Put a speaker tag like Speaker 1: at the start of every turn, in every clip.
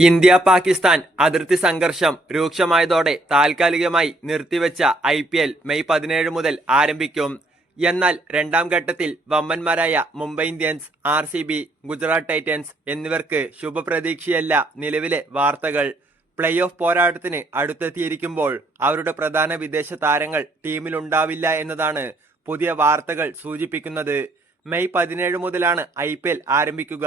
Speaker 1: India Pakistan അതിർത്തി സംഘർഷം രൂക്ഷമായതോടെ താൽക്കാലികമായി നിർത്തിവെച്ച ഐ പി എൽ മെയ് പതിനേഴ് മുതൽ ആരംഭിക്കും. എന്നാൽ രണ്ടാം ഘട്ടത്തിൽ വമ്പന്മാരായ Mumbai Indians R C B Gujarat Titans എന്നിവർക്ക് ശുഭപ്രതീക്ഷയല്ല നിലവിലെ വാർത്തകൾ. പ്ലേ ഓഫ് പോരാട്ടത്തിന് അടുത്തെത്തിയിരിക്കുമ്പോൾ അവരുടെ പ്രധാന വിദേശ താരങ്ങൾ ടീമിലുണ്ടാവില്ല എന്നതാണ് പുതിയ വാർത്തകൾ സൂചിപ്പിക്കുന്നത്. മെയ് പതിനേഴ് മുതലാണ് ഐ ആരംഭിക്കുക.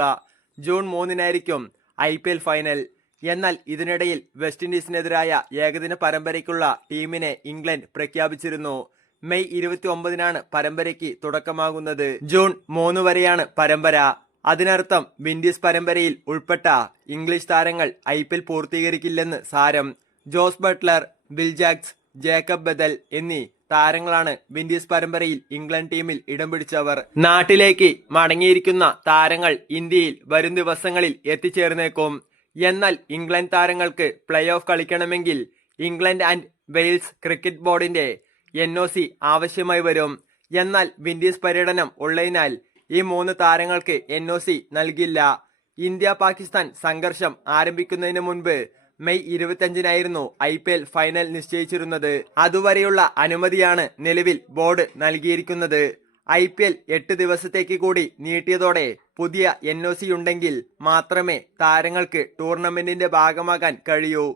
Speaker 1: ജൂൺ മൂന്നിനായിരിക്കും ഐ പി എൽ ഫൈനൽ. എന്നാൽ ഇതിനിടയിൽ വെസ്റ്റ് ഇൻഡീസിനെതിരായ ഏകദിന പരമ്പരയ്ക്കുള്ള ടീമിനെ ഇംഗ്ലണ്ട് പ്രഖ്യാപിച്ചിരുന്നു. മെയ് ഇരുപത്തി ഒമ്പതിനാണ് പരമ്പരയ്ക്ക് തുടക്കമാകുന്നത്. ജൂൺ മൂന്ന് വരെയാണ് പരമ്പര. അതിനർത്ഥം വിൻഡീസ് പരമ്പരയിൽ ഉൾപ്പെട്ട ഇംഗ്ലീഷ് താരങ്ങൾ ഐ പി എൽ പൂർത്തീകരിക്കില്ലെന്ന് സാരം. Jos Buttler Will Jacks Jacob Bethell എന്നീ താരങ്ങളാണ് വിൻഡീസ് പരമ്പരയിൽ ഇംഗ്ലണ്ട് ടീമിൽ ഇടം പിടിച്ചവർ. നാട്ടിലേക്ക് മടങ്ങിയിരിക്കുന്ന താരങ്ങൾ ഇന്ത്യയിൽ വരും ദിവസങ്ങളിൽ എത്തിച്ചേർന്നേക്കും. എന്നാൽ ഇംഗ്ലണ്ട് താരങ്ങൾക്ക് പ്ലേ ഓഫ് കളിക്കണമെങ്കിൽ ഇംഗ്ലണ്ട് ആൻഡ് വെയിൽസ് ക്രിക്കറ്റ് ബോർഡിന്റെ എൻ ഒ സി ആവശ്യമായി വരും. എന്നാൽ വിൻഡീസ് പര്യടനം ഉള്ളതിനാൽ ഈ മൂന്ന് താരങ്ങൾക്ക് എൻ ഒ സി നൽകില്ല. ഇന്ത്യ പാകിസ്ഥാൻ സംഘർഷം ആരംഭിക്കുന്നതിന് മുൻപ് മെയ് ഇരുപത്തിയഞ്ചിനായിരുന്നു ഐ പി എൽ ഫൈനൽ നിശ്ചയിച്ചിരുന്നത്. അതുവരെയുള്ള അനുമതിയാണ് നിലവിൽ ബോർഡ് നൽകിയിരിക്കുന്നത്. ഐ പി എൽ എട്ട് ദിവസത്തേക്ക് കൂടി നീട്ടിയതോടെ പുതിയ എൻ ഒ സി ഉണ്ടെങ്കിൽ മാത്രമേ താരങ്ങൾക്ക് ടൂർണമെന്റിന്റെ ഭാഗമാകാൻ കഴിയൂ.